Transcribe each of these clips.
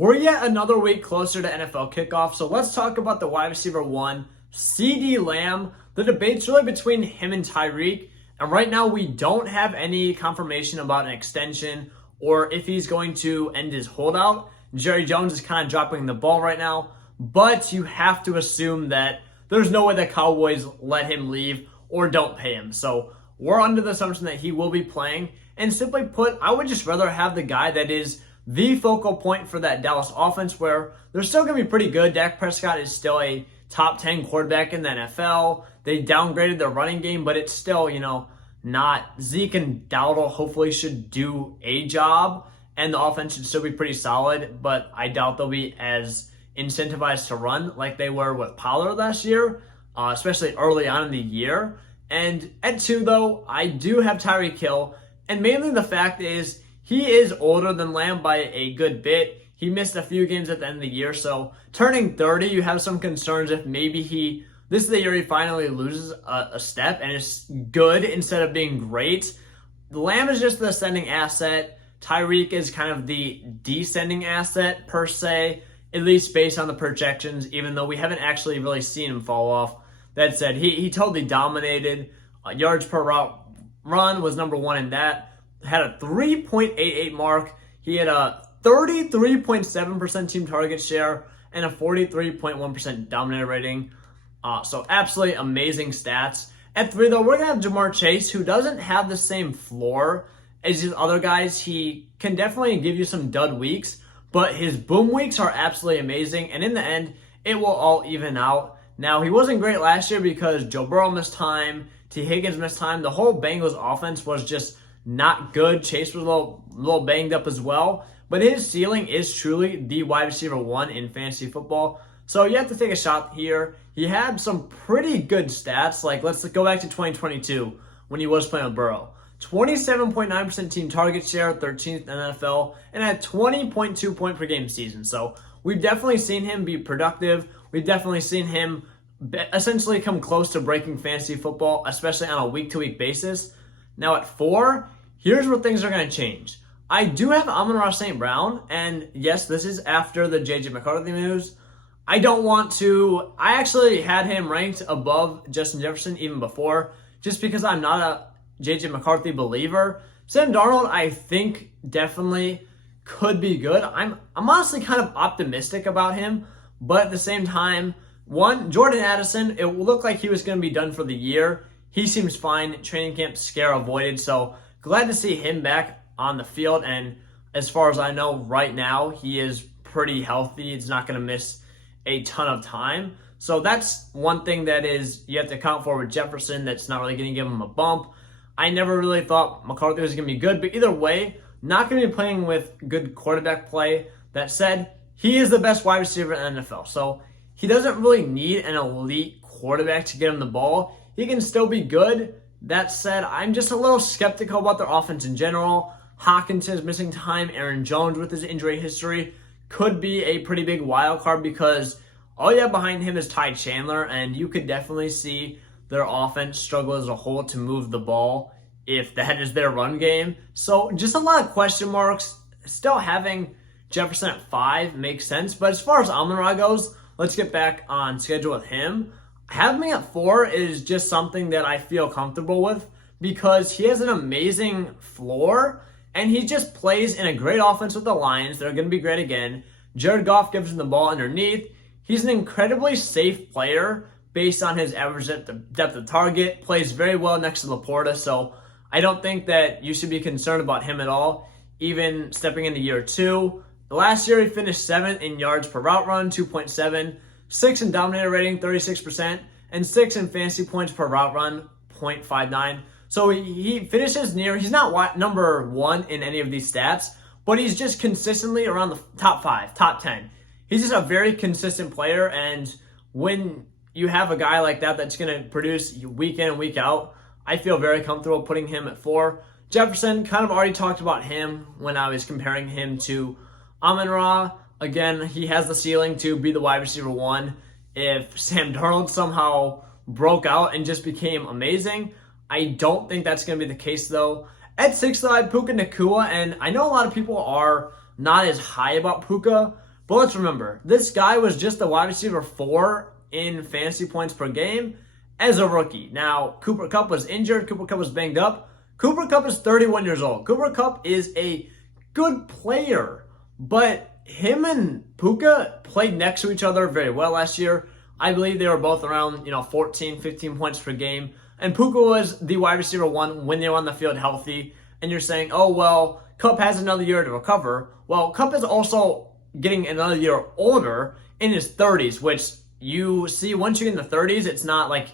We're yet another week closer to NFL kickoff, so let's talk about the wide receiver one, CeeDee Lamb. The debate's really between him and Tyreek, and right now we don't have any confirmation about an extension or if he's going to end his holdout. Jerry Jones is kind of dropping the ball right now, but you have to assume that there's no way the Cowboys let him leave or don't pay him. So we're under the assumption that he will be playing, and simply put, I would just rather have the guy that is the focal point for that Dallas offense, where they're still going to be pretty good. Dak Prescott is still a top 10 quarterback in the NFL. They downgraded their running game, but it's still, not Zeke and Dowdle hopefully should do a job, and the offense should still be pretty solid, but I doubt they'll be as incentivized to run like they were with Pollard last year, especially early on in the year. And at 2, though, I do have Tyreek Hill, and mainly the fact is he is older than Lamb by a good bit. He missed a few games at the end of the year, so turning 30, you have some concerns if maybe this is the year he finally loses a step and is good instead of being great. Lamb is just the ascending asset. Tyreek is kind of the descending asset per se, at least based on the projections, even though we haven't actually really seen him fall off. That said, he totally dominated. Yards per route run was number 1 in that. Had a 3.88 mark. He had a 33.7% team target share and a 43.1% dominator rating. So absolutely amazing stats. At 3, though, we're going to have Ja'Marr Chase, who doesn't have the same floor as his other guys. He can definitely give you some dud weeks, but his boom weeks are absolutely amazing. And in the end, it will all even out. Now, he wasn't great last year because Joe Burrow missed time, T. Higgins missed time. The whole Bengals offense was just not good. Chase was a little banged up as well, but his ceiling is truly the wide receiver 1 in fantasy football. So you have to take a shot here. He had some pretty good stats. Like, let's go back to 2022 when he was playing with Burrow. 27.9% team target share, 13th in the NFL, and had 20.2 point per game season. So we've definitely seen him be productive. We've definitely seen him essentially come close to breaking fantasy football, especially on a week-to-week basis. Now at 4, here's where things are going to change. I do have Amon-Ra St. Brown, and yes, this is after the J.J. McCarthy news. I actually had him ranked above Justin Jefferson even before, just because I'm not a J.J. McCarthy believer. Sam Darnold, I think, definitely could be good. I'm honestly kind of optimistic about him, but at the same time, Jordan Addison, it looked like he was going to be done for the year. He seems fine. Training camp scare avoided, so glad to see him back on the field. And as far as I know, right now, he is pretty healthy. He's not going to miss a ton of time. So that's one thing that is you have to account for with Jefferson that's not really going to give him a bump. I never really thought McCarthy was going to be good, but either way, not going to be playing with good quarterback play. That said, he is the best wide receiver in the NFL. So he doesn't really need an elite quarterback to get him the ball. He can still be good. That said, I'm just a little skeptical about their offense in general. Hawkinson's missing time. Aaron Jones with his injury history could be a pretty big wild card because all you have behind him is Ty Chandler, and you could definitely see their offense struggle as a whole to move the ball if that is their run game. So just a lot of question marks. Still having Jefferson at 5 makes sense, but as far as Amon-Ra goes, let's get back on schedule with him. Having me at 4 is just something that I feel comfortable with because he has an amazing floor and he just plays in a great offense with the Lions. They're going to be great again. Jared Goff gives him the ball underneath. He's an incredibly safe player based on his average depth of target. Plays very well next to Laporta, so I don't think that you should be concerned about him at all, even stepping into year 2. Last year, he finished 7th in yards per route run, 2.7. 6 in dominator rating, 36%, and 6 in fantasy points per route run, 0.59. So he finishes he's not number 1 in any of these stats, but he's just consistently around the top 5, top 10. He's just a very consistent player, and when you have a guy like that that's going to produce week in and week out, I feel very comfortable putting him at 4. Jefferson, kind of already talked about him when I was comparing him to Amon-Ra. Again, he has the ceiling to be the wide receiver 1. If Sam Darnold somehow broke out and just became amazing, I don't think that's going to be the case, though. At 6, though, I had Puka Nacua, and I know a lot of people are not as high about Puka. But let's remember, this guy was just a wide receiver 4 in fantasy points per game as a rookie. Now, Cooper Kupp was injured. Cooper Kupp was banged up. Cooper Kupp is 31 years old. Cooper Kupp is a good player, but him and Puka played next to each other very well last year. I believe they were both around 14, 15 points per game. And Puka was the wide receiver 1 when they were on the field healthy. And you're saying, oh, well, Kupp has another year to recover. Well, Kupp is also getting another year older in his 30s, which you see once you get in the 30s, it's not like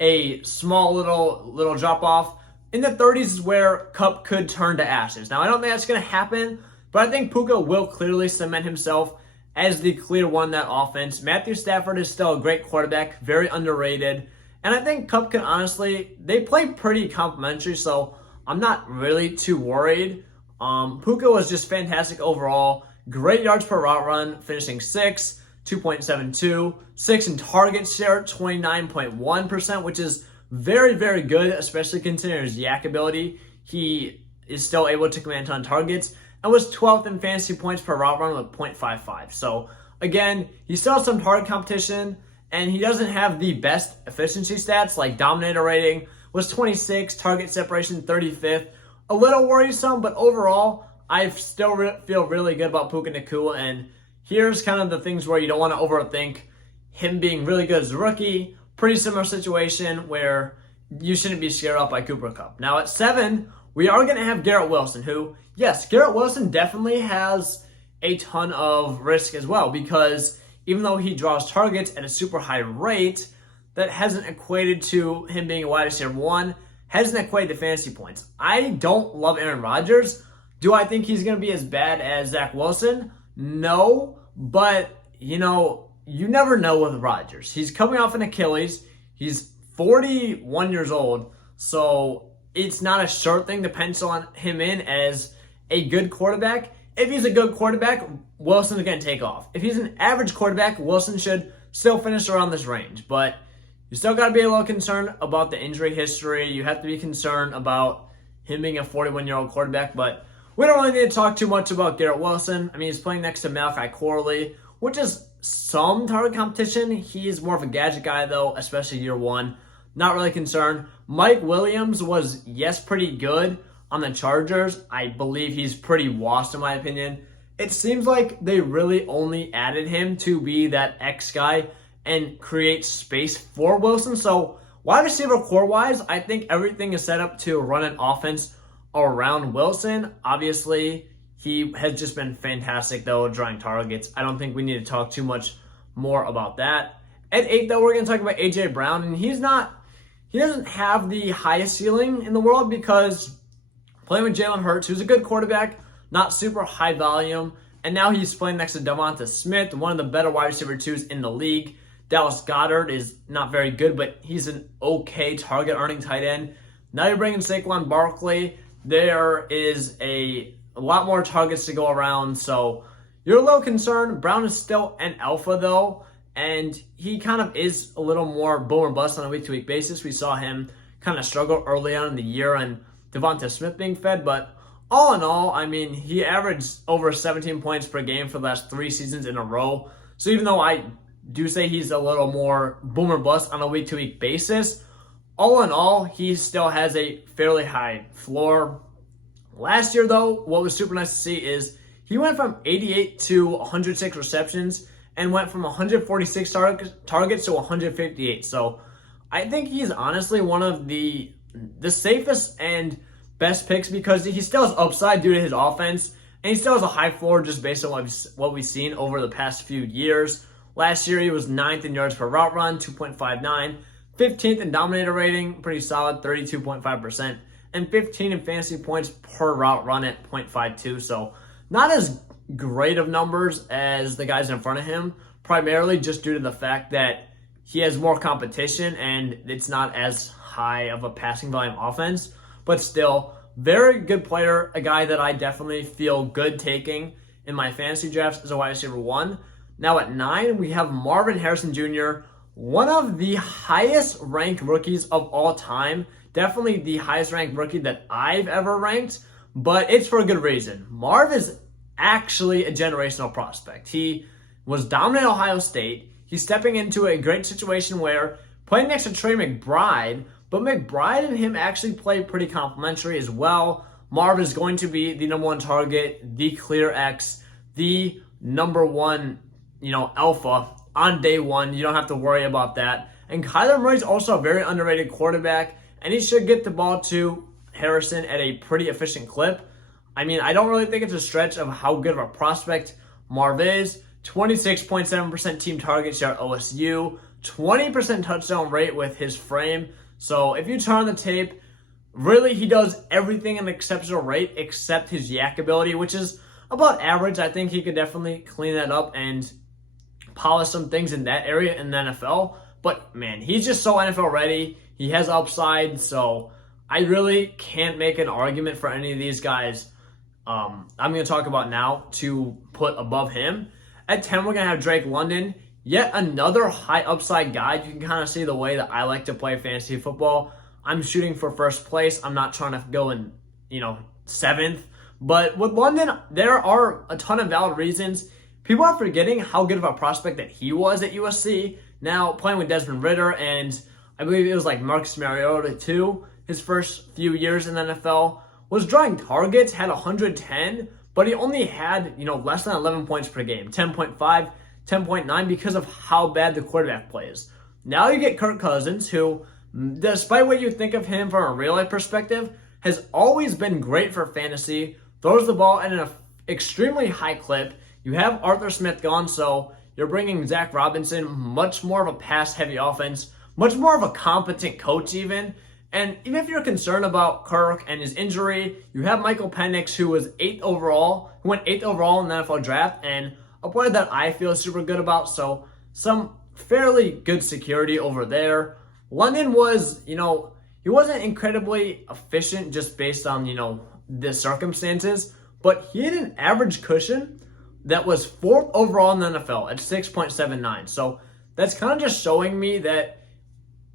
a small little drop off. In the 30s is where Kupp could turn to ashes. Now, I don't think that's going to happen, but I think Puka will clearly cement himself as the clear one in that offense. Matthew Stafford is still a great quarterback, very underrated. And I think Kupp can honestly, they play pretty complimentary, so I'm not really too worried. Puka was just fantastic overall. Great yards per route run, finishing 6, 2.72. 6 in target share, 29.1%, which is very, very good, especially considering his yak ability. He is still able to command a ton of targets and was 12th in fantasy points per route run with 0.55. So, again, he still has some target competition, and he doesn't have the best efficiency stats, like dominator rating was 26, target separation 35th. A little worrisome, but overall, I still feel really good about Puka Nacua, and here's kind of the things where you don't want to overthink him being really good as a rookie. Pretty similar situation where you shouldn't be scared off by Cooper Kupp. Now at 7, we are going to have Garrett Wilson, who, yes, Garrett Wilson definitely has a ton of risk as well, because even though he draws targets at a super high rate, that hasn't equated to him being a wide receiver 1, hasn't equated to fantasy points. I don't love Aaron Rodgers. Do I think he's going to be as bad as Zach Wilson? No, but, you never know with Rodgers. He's coming off an Achilles. He's 41 years old, so it's not a sure thing to pencil on him in as a good quarterback. If he's a good quarterback, Wilson's going to take off. If he's an average quarterback, Wilson should still finish around this range, but you still got to be a little concerned about the injury history. You have to be concerned about him being a 41-year-old quarterback, but we don't really need to talk too much about Garrett Wilson. I mean, he's playing next to Malachi Corley, which is some target competition. He's more of a gadget guy, though, especially year 1. Not really concerned. Mike Williams was, yes, pretty good on the Chargers. I believe he's pretty washed, in my opinion. It seems like they really only added him to be that X guy and create space for Wilson. So wide receiver core-wise, I think everything is set up to run an offense around Wilson. Obviously, he has just been fantastic, though, drawing targets. I don't think we need to talk too much more about that. At 8, though, we're going to talk about A.J. Brown, and he doesn't have the highest ceiling in the world because playing with Jalen Hurts, who's a good quarterback, not super high volume, and now he's playing next to Davante Smith, one of the better wide receiver 2s in the league. Dallas Goedert is not very good, but he's an okay target-earning tight end. Now you're bringing Saquon Barkley. There is a lot more targets to go around, so you're a little concerned. Brown is still an alpha, though, and he kind of is a little more boom or bust on a week-to-week basis. We saw him kind of struggle early on in the year and Devonta Smith being fed, but all in all, I mean, he averaged over 17 points per game for the last 3 seasons in a row. So even though I do say he's a little more boom or bust on a week-to-week basis, all in all, he still has a fairly high floor. Last year, though, what was super nice to see is he went from 88 to 106 receptions and went from 146 targets to 158. So I think he's honestly one of the safest and best picks because he still has upside due to his offense, and he still has a high floor just based on what we've seen over the past few years. Last year, he was 9th in yards per route run, 2.59, 15th in dominator rating, pretty solid, 32.5%, and 15 in fantasy points per route run at 0.52. So not as great of numbers as the guys in front of him, primarily just due to the fact that he has more competition and it's not as high of a passing volume offense, but still, very good player, a guy that I definitely feel good taking in my fantasy drafts as a wide receiver 1. Now at 9, we have Marvin Harrison Jr., one of the highest ranked rookies of all time. Definitely the highest ranked rookie that I've ever ranked, but it's for a good reason. Marv is actually a generational prospect. He was dominant at Ohio State. He's stepping into a great situation where playing next to Trey McBride, but McBride and him actually play pretty complementary as well. Marv is going to be the number one target, the clear X, the number one, alpha on day one. You don't have to worry about that. And Kyler Murray's also a very underrated quarterback, and he should get the ball to Harrison at a pretty efficient clip. I mean, I don't really think it's a stretch of how good of a prospect Marv is. 26.7% team target share at OSU, 20% touchdown rate with his frame. So if you turn on the tape, really he does everything at an exceptional rate except his yak ability, which is about average. I think he could definitely clean that up and polish some things in that area in the NFL. But man, he's just so NFL ready. He has upside, so I really can't make an argument for any of these guys I'm going to talk about now to put above him. At 10, we're going to have Drake London, yet another high upside guy. You can kind of see the way that I like to play fantasy football. I'm shooting for first place. I'm not trying to go in, 7th. But with London, there are a ton of valid reasons. People are forgetting how good of a prospect that he was at USC. Now, playing with Desmond Ridder, and I believe it was like Marcus Mariota too, his first few years in the NFL, was drawing targets, had 110, but he only had, less than 11 points per game, 10.5, 10.9, because of how bad the quarterback plays. Now you get Kirk Cousins, who, despite what you think of him from a real-life perspective, has always been great for fantasy, throws the ball at an extremely high clip. You have Arthur Smith gone, so you're bringing Zach Robinson, much more of a pass-heavy offense, much more of a competent coach even. And even if you're concerned about Kirk and his injury, you have Michael Penix, who was 8th overall, who went 8th overall in the NFL draft, and a player that I feel super good about. So some fairly good security over there. London was, he wasn't incredibly efficient just based on, the circumstances, but he had an average cushion that was 4th overall in the NFL at 6.79. So that's kind of just showing me that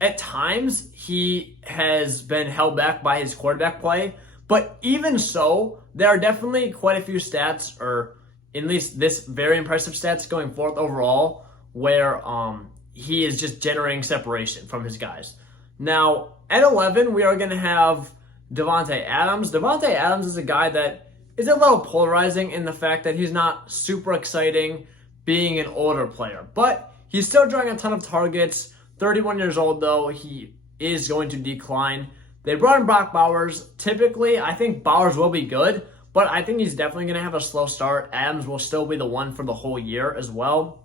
at times he has been held back by his quarterback play. But even so, there are definitely quite a few stats, or at least this very impressive stats going 4th overall, where he is just generating separation from his guys. Now, at 11, we are going to have Davante Adams. Davante Adams is a guy that is a little polarizing in the fact that he's not super exciting being an older player, but he's still drawing a ton of targets. 31 years old, though, he is going to decline. They brought in Brock Bowers. Typically, I think Bowers will be good, but I think he's definitely going to have a slow start. Adams will still be the one for the whole year as well.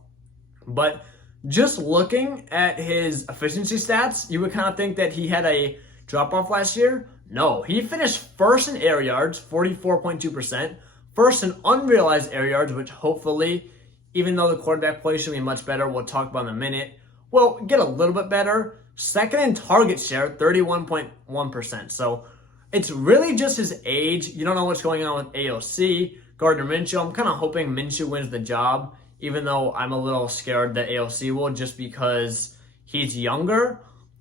But just looking at his efficiency stats, you would kind of think that he had a drop-off last year. No, he finished first in air yards, 44.2%, first in unrealized air yards, which hopefully, even though the quarterback play should be much better, we'll talk about in a minute, will get a little bit better. Second in target share, 31.1%. So it's really just his age. You don't know what's going on with AOC, Gardner Minshew. I'm kind of hoping Minshew wins the job, even though I'm a little scared that AOC will, just because he's younger.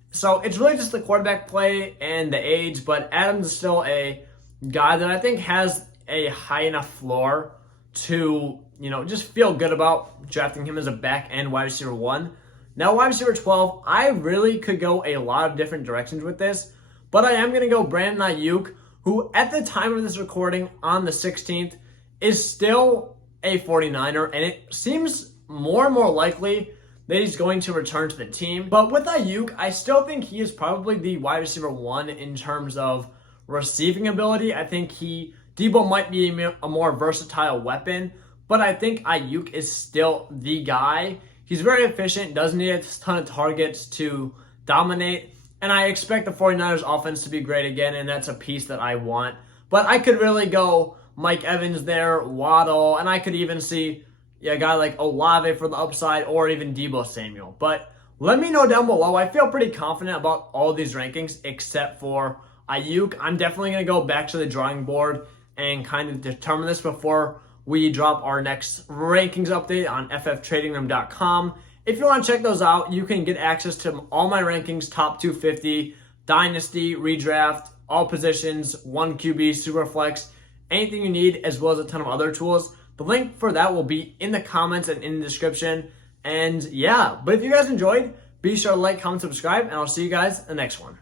So it's really just the quarterback play and the age, but Adams is still a guy that I think has a high enough floor to, just feel good about drafting him as a back end wide receiver 1. Now, wide receiver 12, I really could go a lot of different directions with this, but I am going to go Brandon Aiyuk, who at the time of this recording on the 16th is still a 49er, and it seems more and more likely that he's going to return to the team. But with Aiyuk, I still think he is probably the wide receiver 1 in terms of receiving ability. I think Debo might be a more versatile weapon, but I think Aiyuk is still the guy. He's very efficient, doesn't need a ton of targets to dominate, and I expect the 49ers offense to be great again, and that's a piece that I want. But I could really go Mike Evans there, Waddle, and I could even see a guy like Olave for the upside, or even Debo Samuel. But let me know down below. I feel pretty confident about all these rankings except for Aiyuk. I'm definitely going to go back to the drawing board and kind of determine this before we drop our next rankings update on fftradingroom.com. If you want to check those out, you can get access to all my rankings, top 250, dynasty, redraft, all positions, 1 QB, Superflex, anything you need, as well as a ton of other tools. The link for that will be in the comments and in the description. And yeah, but if you guys enjoyed, be sure to like, comment, subscribe, and I'll see you guys in the next one.